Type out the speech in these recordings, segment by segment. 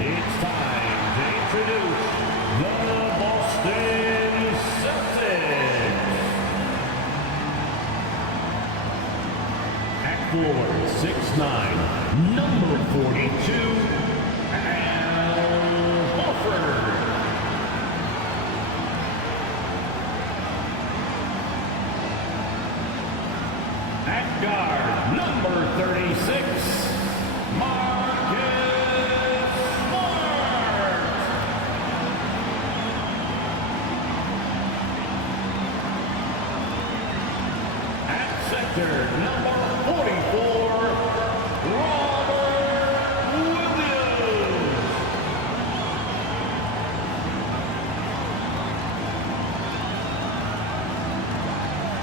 It's time to introduce the Boston Celtics. At forward, 6'9", number 42, Al Horford. At guard, number 36, Marcus Smart. At center, number 44, Robert Williams.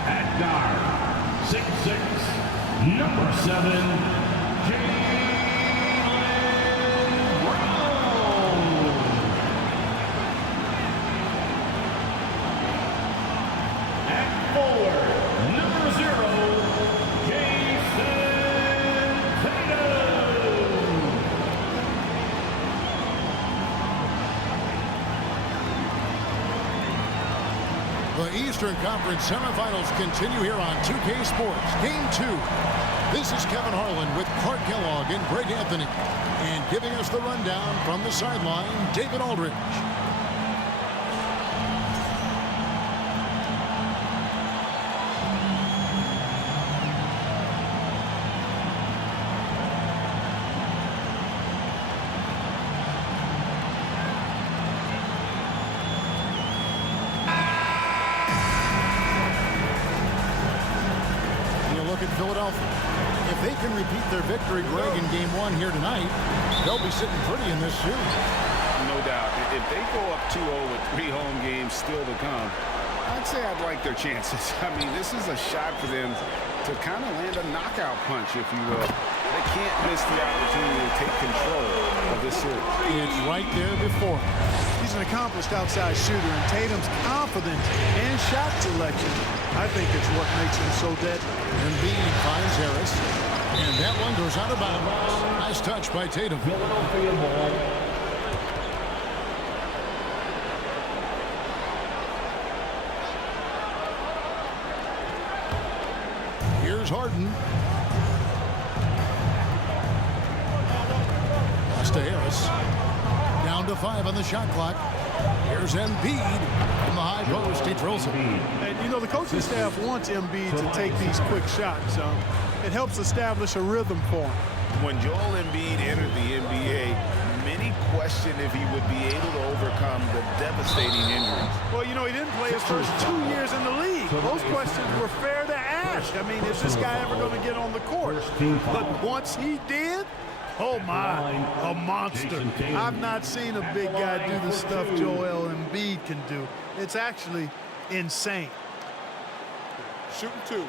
At guard, 6'6", number 7, Jaylen Brown. At forward, number 0, Jason Tatum. The Eastern Conference Semifinals continue here on 2K Sports. Game 2. This is Kevin Harlan with Clark Kellogg and Greg Anthony. And giving us the rundown from the sideline, David Aldridge. Look at Philadelphia. If they can repeat their victory, Greg, in Game 1 here tonight, they'll be sitting pretty in this series. No doubt. If they go up 2-0 with 3 home games still to come, I'd say I'd like their chances. I mean, this is a shot for them to kind of land a knockout punch, if you will. They can't miss the opportunity to take control of this series. It's right there before. He's an accomplished outside shooter, and Tatum's confidence and shot selection, I think it's what makes him so deadly. Embiid finds Harris, and that one goes out of bounds. Nice touch by Tatum. Philadelphia ball. Here's Harden. Pass to Harris. Down to 5 on the shot clock. Here's Embiid from the high post. He drills it. And, you know, the coaching staff wants Embiid to take these quick shots. It helps establish a rhythm for him. When Joel Embiid entered the NBA, many questioned if he would be able to overcome the devastating injuries. Well, you know, he didn't play his first 2 years in the league. Those questions were fair to ask. I mean, is this guy ever going to get on the court? But once he did, oh my, a monster. I've not seen a big guy do the stuff Joel Embiid can do. It's actually insane. Shooting 2.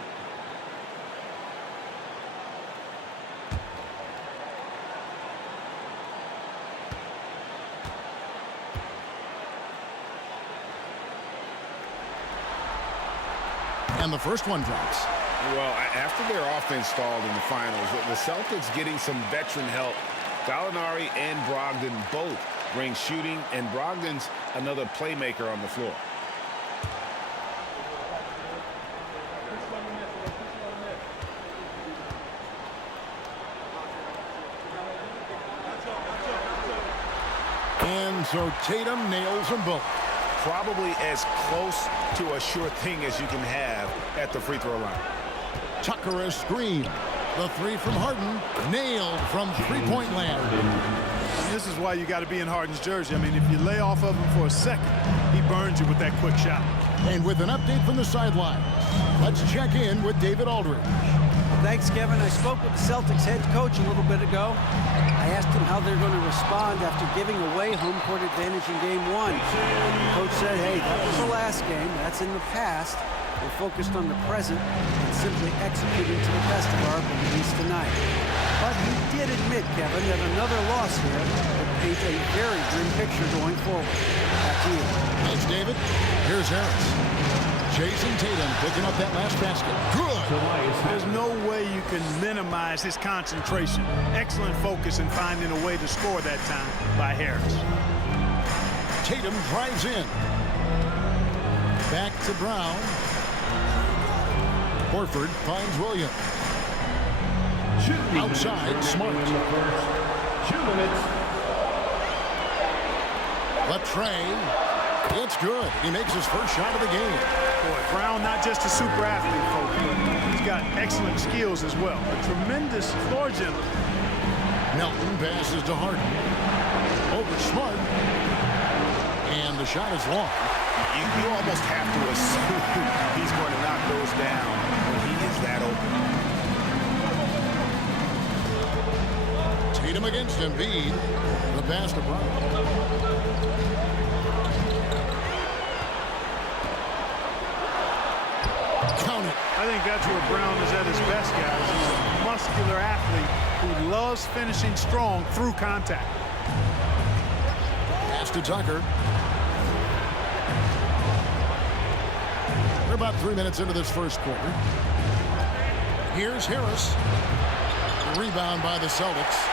And the first one drops. Well, after their offense stalled in the finals, the Celtics getting some veteran help. Gallinari and Brogdon both bring shooting, and Brogdon's another playmaker on the floor. And so Tatum nails them both. Probably as close to a sure thing as you can have at the free throw line. Tucker a screen. The 3 from Harden, nailed from three-point land. And this is why you got to be in Harden's jersey. I mean, if you lay off of him for a second, he burns you with that quick shot. And with an update from the sidelines, let's check in with David Aldridge. Thanks, Kevin. I spoke with the Celtics head coach a little bit ago. I asked him how they're going to respond after giving away home court advantage in Game 1. The coach said, hey, that was the last game. That's in the past. We're focused on the present and simply executing to the best of our abilities tonight. But he did admit, Kevin, that another loss here would paint a very grim picture going forward. Back to you. Thanks, David. Here's Harris. Jason Tatum picking up that last basket. Good. There's no way you can minimize his concentration. Excellent focus in finding a way to score that time by Harris. Tatum drives in. Back to Brown. Horford finds Williams. Outside, Smart. 2 minutes. Latrey. It's good. He makes his first shot of the game. Boy, Brown not just a super athlete, folks, but he's got excellent skills as well. A tremendous floor general. Melton passes to Harden. Over Smart. And the shot is long. You almost have to assume he's going to knock those down when he is that open. Tatum against Embiid. The pass to Brown. Count it. I think that's where Brown is at his best, guys. He's a muscular athlete who loves finishing strong through contact. Pass to Tucker. We're about 3 minutes into this first quarter. Here's Harris. Rebound by the Celtics.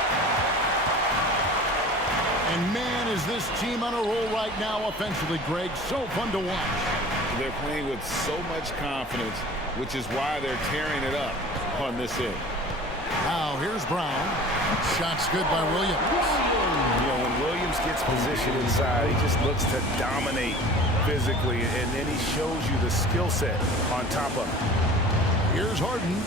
And man, is this team on a roll right now offensively, Greg. So fun to watch. They're playing with so much confidence, which is why they're tearing it up on this end. Now here's Brown. Shot's good by Williams. You know, when Williams gets positioned inside, he just looks to dominate physically, and then he shows you the skill set on top of it. Here's Harden.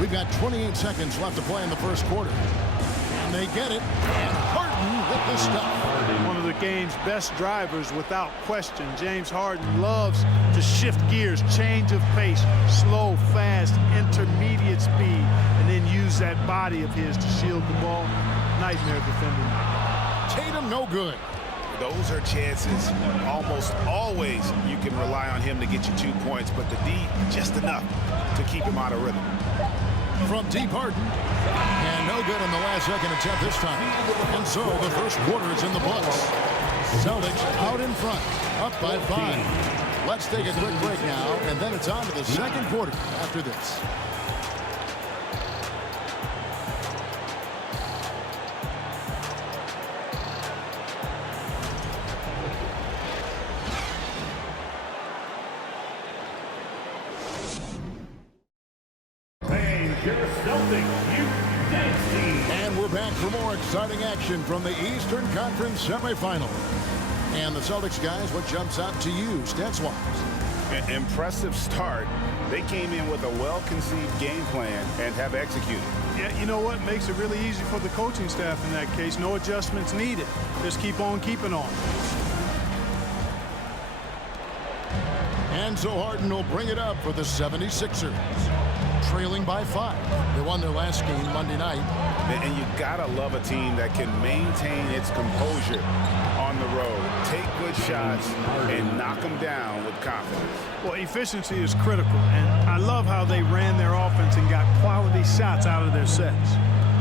We've got 28 seconds left to play in the first quarter. And they get it. And Harden with the stuff. One of the game's best drivers without question. James Harden loves to shift gears, change of pace, slow, fast, intermediate speed, and then use that body of his to shield the ball. Nightmare defending. Tatum no good. Those are chances. Almost always you can rely on him to get you 2 points, but the D just enough to keep him out of rhythm. From deep Harden. And no good on the last second attempt this time. And so the first quarter is in the books. Celtics out in front, up by 5. Let's take a quick break now, and then it's on to the second quarter after this. And we're back for more exciting action from the Eastern Conference Semifinals. And the Celtics, guys, what jumps out to you stats-wise? An impressive start. They came in with a well-conceived game plan and have executed. Yeah, you know what? Makes it really easy for the coaching staff in that case. No adjustments needed. Just keep on keeping on. And so Harden will bring it up for the 76ers. Trailing by 5. They won their last game Monday night. And you gotta love a team that can maintain its composure on the road, take good shots, and knock them down with confidence. Well, efficiency is critical, and I love how they ran their offense and got quality shots out of their sets.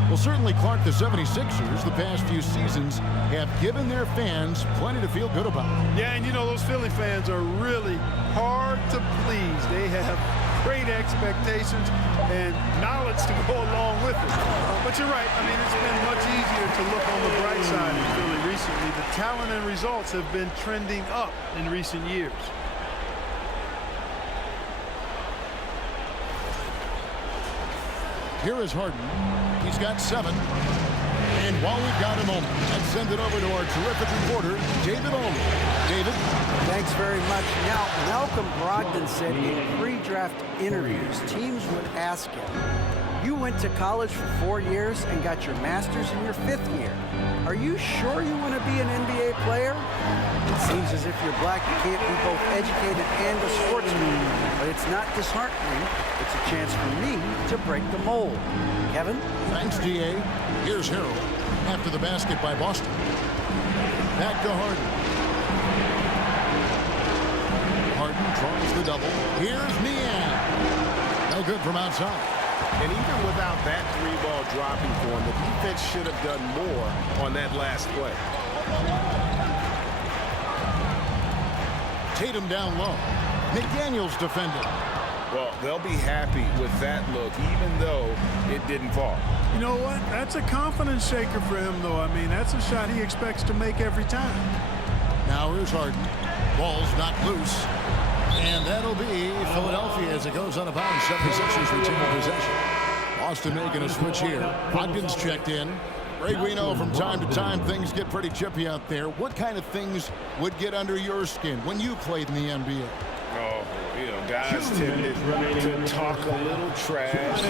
Well, certainly, Clark, the 76ers, the past few seasons, have given their fans plenty to feel good about. Yeah, and you know, those Philly fans are really hard to please. They have great expectations and knowledge to go along with it. But you're right. I mean, it's been much easier to look on the bright side in Philly recently. The talent and results have been trending up in recent years. Here is Harden. He's got 7. And while we've got a moment, let's send it over to our terrific reporter, David Olney. David? Thanks very much. Now, Malcolm Brogdon said in pre-draft interviews, teams would ask him, you went to college for 4 years and got your master's in your 5th year. Are you sure you want to be an NBA player? It seems as if you're black, you can't be both educated and a sportsman. But it's not disheartening. It's a chance for me to break the mold. Kevin? Thanks, D.A. Here's Harold after the basket by Boston. Back to Harden. Harden tries the double. Here's Niang. No good from outside. And even without that 3-ball dropping for him, the defense should have done more on that last play. Tatum down low. McDaniels defended. Well, they'll be happy with that look, even though it didn't fall. You know what? That's a confidence shaker for him, though. I mean, that's a shot he expects to make every time. Now here's Harden. Ball's knocked loose. And that'll be Philadelphia as it goes out of bounds. 76ers retain possession. Boston making a switch here. Ogden's checked in. Greg, we know from time to time things get pretty chippy out there. What kind of things would get under your skin when you played in the NBA? Oh, guys tended to talk a little trash,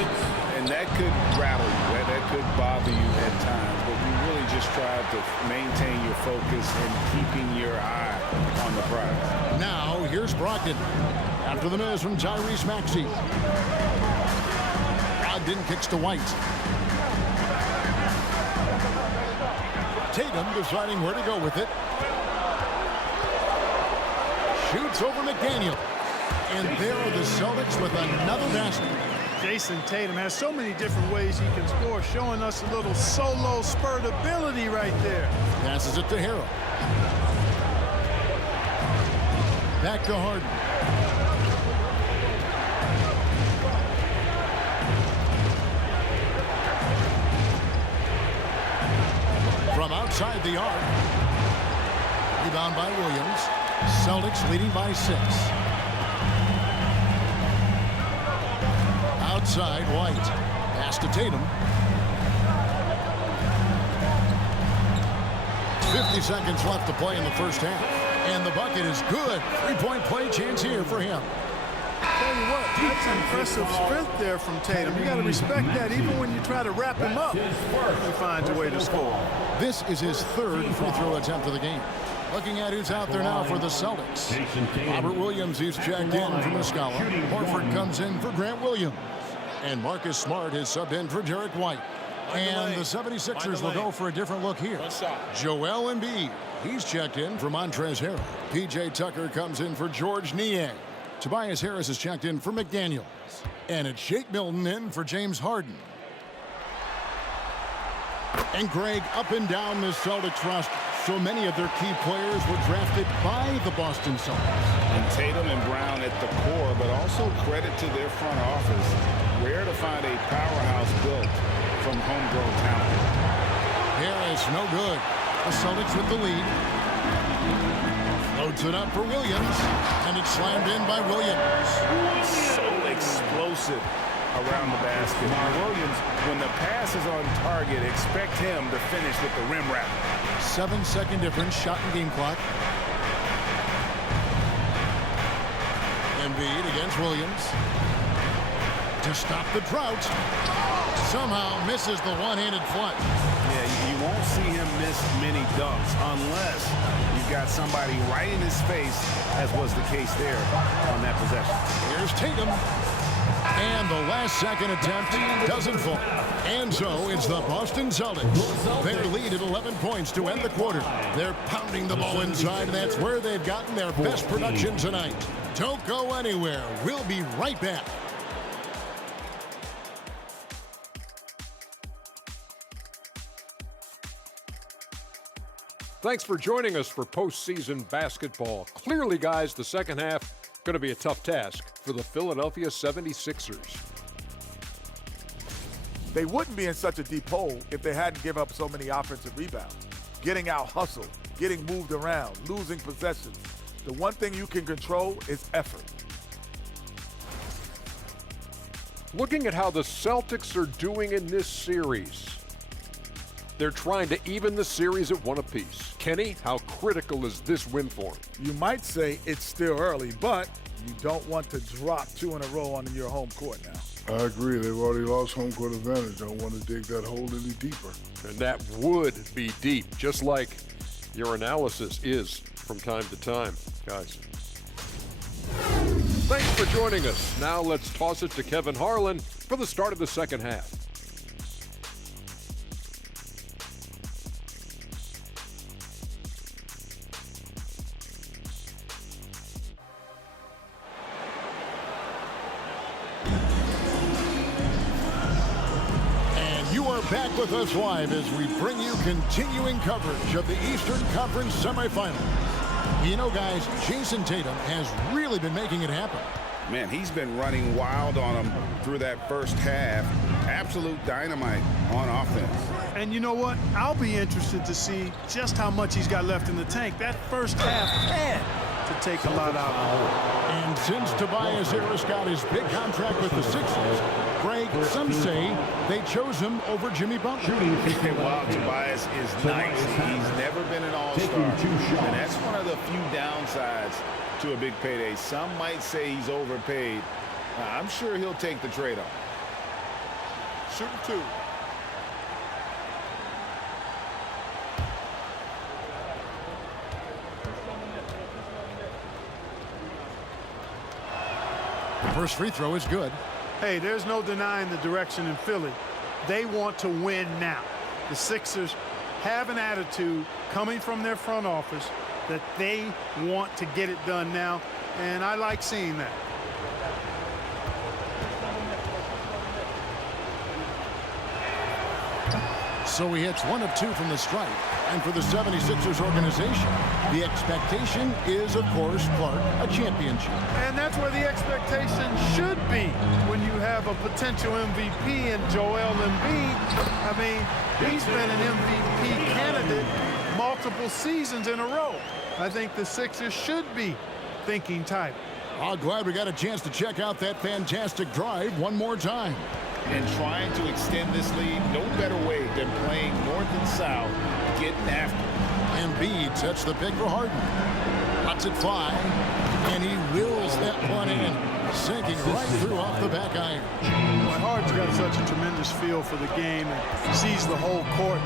and that could rattle you. That could bother you at times. But we really just tried to maintain your focus and keeping your eye on the prize. Now, here's Brogdon. After the miss from Tyrese Maxey. Brogdon kicks to White. Tatum deciding where to go with it. Shoots over McDaniel. And there are the Celtics with another basket. Jason Tatum has so many different ways he can score, showing us a little solo spurt ability right there. Passes it to Harrell. Back to Harden. From outside the arc. Rebound by Williams. Celtics leading by 6. Outside, White. Pass to Tatum. 50 seconds left to play in the first half. And the bucket is good. 3-point play chance here for him. Tell you what, that's impressive strength there from Tatum. You got to respect that even when you try to wrap him up. He finds a way to score. This is his 3rd free throw attempt of the game. Looking at who's out there now for the Celtics. Robert Williams, he's checked in from Muscala. Horford comes in for Grant Williams. And Marcus Smart is subbed in for Derek White. And the 76ers will go for a different look here. Joel Embiid, he's checked in for Montrezl Harrell. P.J. Tucker comes in for George Niang. Tobias Harris is checked in for McDaniels. And it's Shake Milton in for James Harden. And Greg, up and down the Celtics roster, so many of their key players were drafted by the Boston Celtics. And Tatum and Brown at the core, but also credit to their front office. Rare to find a powerhouse built from homegrown talent. Harris, no good. The Celtics with the lead. Loads it up for Williams, and it's slammed in by Williams. So explosive around the basket. Now Williams, when the pass is on target, expect him to finish with the rim wrap. 7-second difference, shot and game clock. Embiid against Williams. To stop the drought. Somehow misses the one-handed flush. Yeah, you won't see him miss many dunks unless you've got somebody right in his face, as was the case there on that possession. Here's Tatum. And the last second attempt doesn't fall. And so it's the Boston Celtics. Their lead at 11 points to end the quarter. They're pounding the ball inside, and that's where they've gotten their best production tonight. Don't go anywhere. We'll be right back. Thanks for joining us for postseason basketball. Clearly, guys, the second half going to be a tough task for the Philadelphia 76ers. They wouldn't be in such a deep hole if they hadn't given up so many offensive rebounds. Getting out hustled, getting moved around, losing possessions. The one thing you can control is effort. Looking at how the Celtics are doing in this series, they're trying to even the series at 1 apiece. Kenny, how critical is this win for them? You might say it's still early, but you don't want to drop 2 in a row on your home court now. I agree. They've already lost home court advantage. Don't want to dig that hole any deeper. And that would be deep, just like your analysis is from time to time, guys. Thanks for joining us. Now let's toss it to Kevin Harlan for the start of the second half. Back with us live as we bring you continuing coverage of the Eastern Conference Semifinals. You know, guys, Jason Tatum has really been making it happen. Man, he's been running wild on him through that first half. Absolute dynamite on offense. And you know what? I'll be interested to see just how much he's got left in the tank. That first half had to take a lot out of him. And since Tobias Harris got his big contract with the Sixers, Greg, some say they chose him over Jimmy Butler. Wow, Tobias is nice. He's never been an all-star. And that's one of the few downsides to a big payday. Some might say he's overpaid. I'm sure he'll take the trade-off. Shooting two. The first free throw is good. Hey, there's no denying the direction in Philly. They want to win now. The Sixers have an attitude coming from their front office that they want to get it done now, and I like seeing that. So he hits 1 of 2 from the stripe. And for the 76ers organization, the expectation is, of course, Clark, a championship. And that's where the expectation should be when you have a potential MVP in Joel Embiid. I mean, he's been an MVP candidate multiple seasons in a row. I think the Sixers should be thinking tight. I'm glad we got a chance to check out that fantastic drive one more time. And trying to extend this lead, no better way than playing north and south, getting after it. Embiid sets the pick for Harden. Lets it fly, and he wills that one in, sinking right through off the back iron. Well, Harden's got such a tremendous feel for the game and sees the whole court.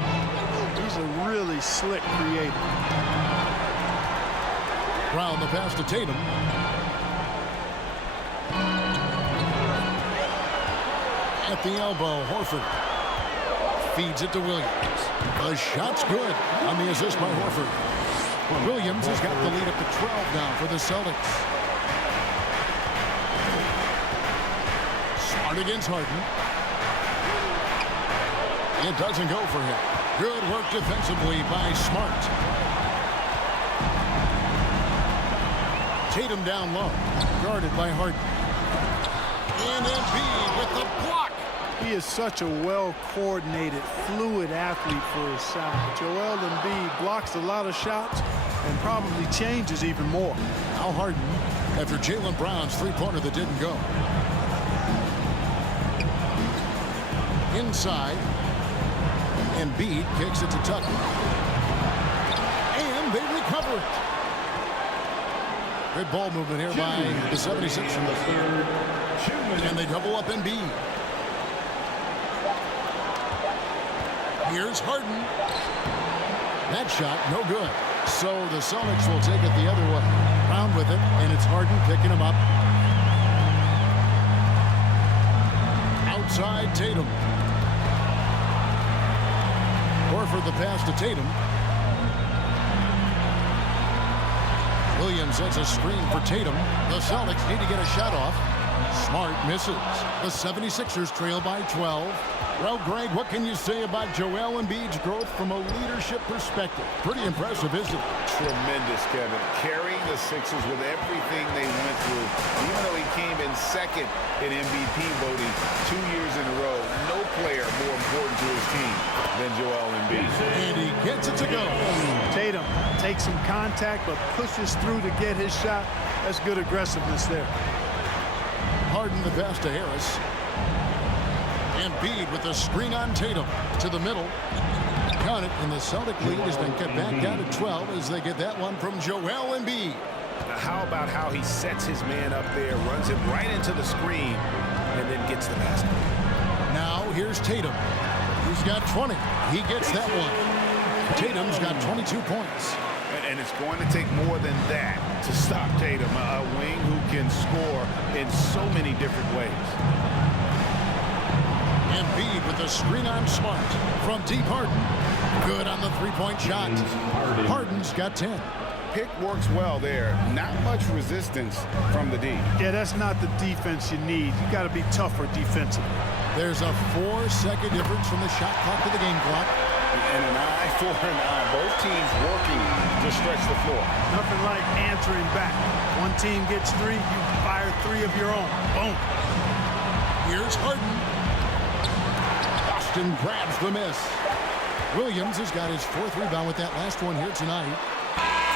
He's a really slick creator. Round the pass to Tatum. At the elbow, Horford feeds it to Williams. The shot's good on the assist by Horford. Williams has got the lead up to 12 now for the Celtics. Smart against Harden. It doesn't go for him. Good work defensively by Smart. Tatum down low, guarded by Harden. And Embiid with the block. He is such a well-coordinated, fluid athlete for his size. Joel Embiid blocks a lot of shots and probably changes even more. Now Harden, after Jaylen Brown's three-pointer that didn't go. Inside, Embiid kicks it to Tucker. And they recover it. Good ball movement here by the 76ers. And they double up Embiid. Here's Harden. That shot, no good. So the Celtics will take it the other way. Brown with it, and it's Harden picking him up. Outside Tatum. Horford the pass to Tatum. Williams sets a screen for Tatum. The Celtics need to get a shot off. Smart misses. The 76ers trail by 12. Well, Greg, what can you say about Joel Embiid's growth from a leadership perspective? Pretty impressive, isn't it? Tremendous, Kevin. Carrying the Sixers with everything they went through. Even though he came in second in MVP voting 2 years in a row, no player more important to his team than Joel Embiid. And he gets it to go. Tatum takes some contact but pushes through to get his shot. That's good aggressiveness there. Harden the pass to Harris. Embiid with the screen on Tatum to the middle. Count it, and the Celtic lead has been cut back down to 12 as they get that one from Joel Embiid. Now, how about how he sets his man up there, runs it right into the screen, and then gets the basket. Now here's Tatum. He's got 20. He gets that one. Tatum's got 22 points. And it's going to take more than that to stop Tatum, a wing who can score in so many different ways. Embiid with the screen on Smart from deep Harden. Good on the three-point shot. Harden's got 10. Pick works well there. Not much resistance from the D. Yeah, that's not the defense you need. You got to be tougher defensively. There's a 4-second difference from the shot clock to the game clock. And an eye for an eye. Both teams working to stretch the floor. Nothing like answering back. One team gets 3, you fire 3 of your own. Boom. Here's Harden. Boston grabs the miss. Williams has got his 4th rebound with that last one here tonight.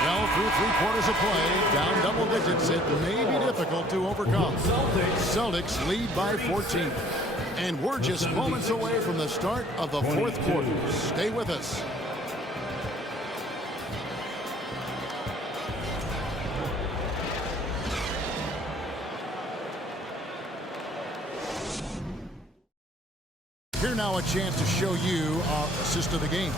Well, through 3 quarters of play, down double digits, it may be difficult to overcome. Celtics lead by 14. And we're just moments away from the start of the 4th quarter. Stay with us. Here now a chance to show you our assist of the game.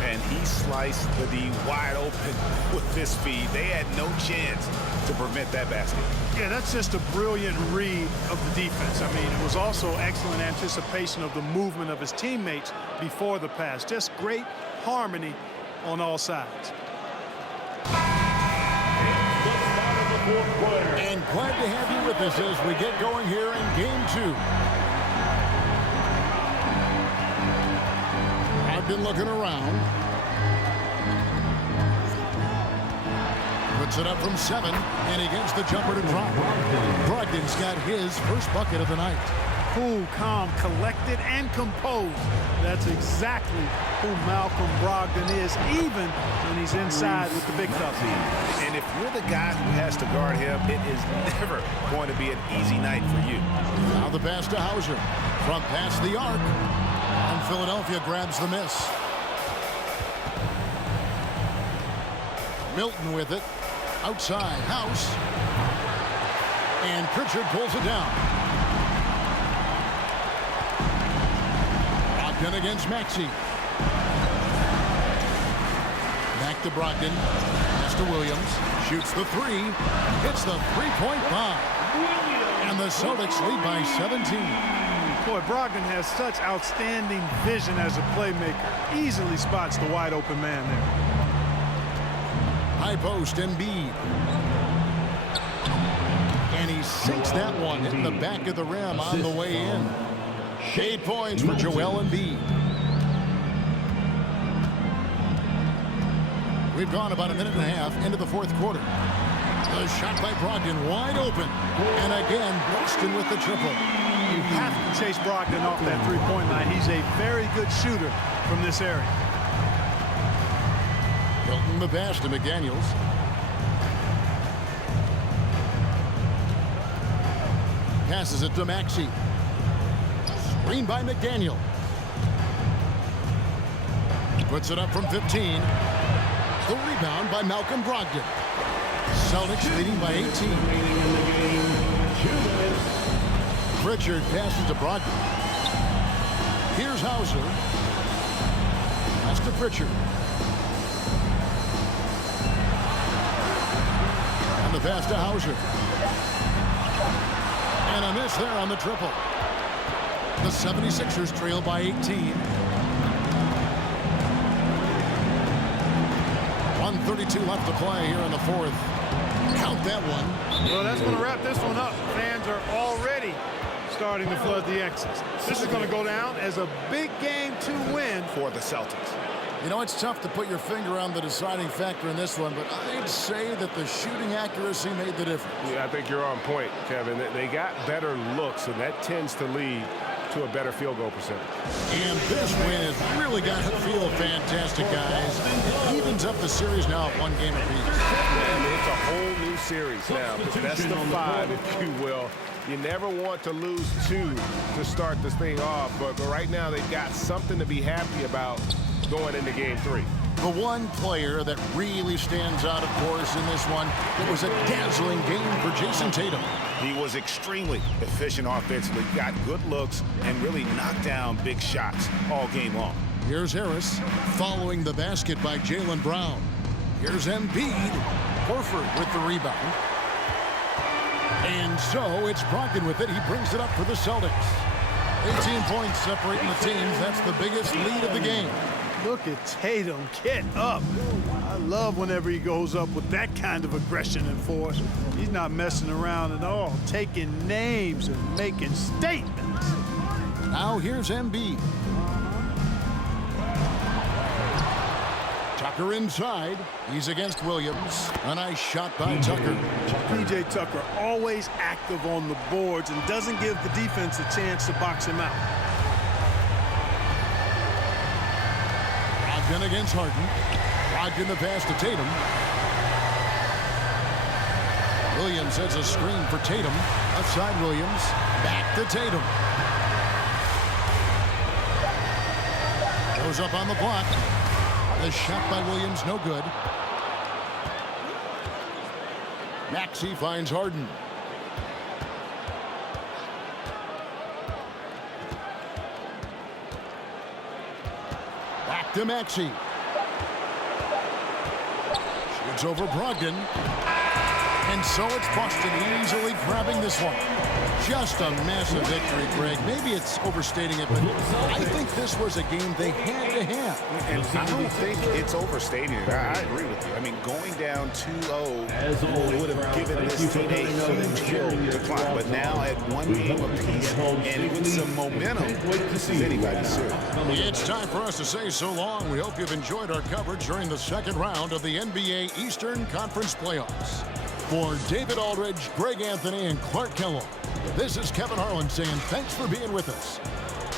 And he sliced the D wide open with this feed. They had no chance to prevent that basket. Yeah, that's just a brilliant read of the defense. I mean, it was also excellent anticipation of the movement of his teammates before the pass. Just great harmony on all sides. And glad to have you with us as we get going here in game 2. I've been looking around. Puts it up from 7, and he gets the jumper to drop. Brogdon's got his first bucket of the night. Cool, calm, collected, and composed. That's exactly who Malcolm Brogdon is, even when he's inside with the big fella. And if you're the guy who has to guard him, it is never going to be an easy night for you. Now the pass to Hauser. From past the arc. And Philadelphia grabs the miss. Milton with it. Outside, House. And Pritchard pulls it down. Brogdon against Maxey. Back to Brogdon. Pass to Williams. Shoots the 3. Hits the three-point bomb. And the Celtics lead by 17. Boy, Brogdon has such outstanding vision as a playmaker. Easily spots the wide open man there. High post, Embiid. And he sinks that one in the back of the rim on the way in. 8 points for Joel Embiid. We've gone about a minute and a half into the 4th quarter. The shot by Brogdon wide open. And again, Boston with the triple. You have to chase Brogdon off that three-point line. He's a very good shooter from this area. Hilton the pass to McDaniels. Passes it to Maxey. Screen by McDaniel. Puts it up from 15. The rebound by Malcolm Brogdon. Celtics leading by 18. Pritchard passes to Brogdon. Here's Hauser. Pass to Pritchard. And the pass to Hauser. And a miss there on the triple. The 76ers trail by 18. 1:32 left to play here in the 4th. Count that one. Well, that's going to wrap this one up. Fans are already starting to flood the exits. This is going to go down as a big game to win for the Celtics. You know, it's tough to put your finger on the deciding factor in this one, but I'd say that the shooting accuracy made the difference. Yeah, I think you're on point, Kevin. They got better looks, and that tends to lead to a better field goal percentage. And this win has really got to feel fantastic, guys. It evens up the series now at 1 game apiece. And it's a whole new series now. The best of 5, if you will. You never want to lose 2 to start this thing off, but right now they've got something to be happy about going into game 3. The one player that really stands out, of course, in this one, it was a dazzling game for Jason Tatum. He was extremely efficient offensively, got good looks, and really knocked down big shots all game long. Here's Harris following the basket by Jaylen Brown. Here's Embiid. Horford with the rebound. And so it's Brogdon with it. He brings it up for the Celtics. 18 points separating the teams. That's the biggest lead of the game. Look at Tatum get up. I love whenever he goes up with that kind of aggression and force. He's not messing around at all, taking names and making statements. Now here's Embiid. Tucker inside. He's against Williams. A nice shot by Tucker. P.J. Tucker always active on the boards and doesn't give the defense a chance to box him out. Brogdon against Harden. Brogdon the pass to Tatum. Williams has a screen for Tatum. Outside Williams. Back to Tatum. Goes up on the block. The shot by Williams, no good. Maxey finds Harden. Back to Maxey. Shoots over Brogdon. And so it's Boston easily grabbing this one. Just a massive victory, Greg. Maybe it's overstating it, but I think this was a game they had to have. And I don't think it's overstating it. I agree with you. I mean, going down 2-0 would have given this team a huge hill to climb. But now at one game apiece and with some momentum, this is anybody's series. It's time for us to say so long. We hope you've enjoyed our coverage during the second round of the NBA Eastern Conference Playoffs. For David Aldridge, Greg Anthony, and Clark Kellogg, this is Kevin Harlan saying thanks for being with us.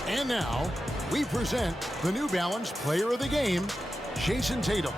And now, we present the New Balance Player of the Game, Jason Tatum.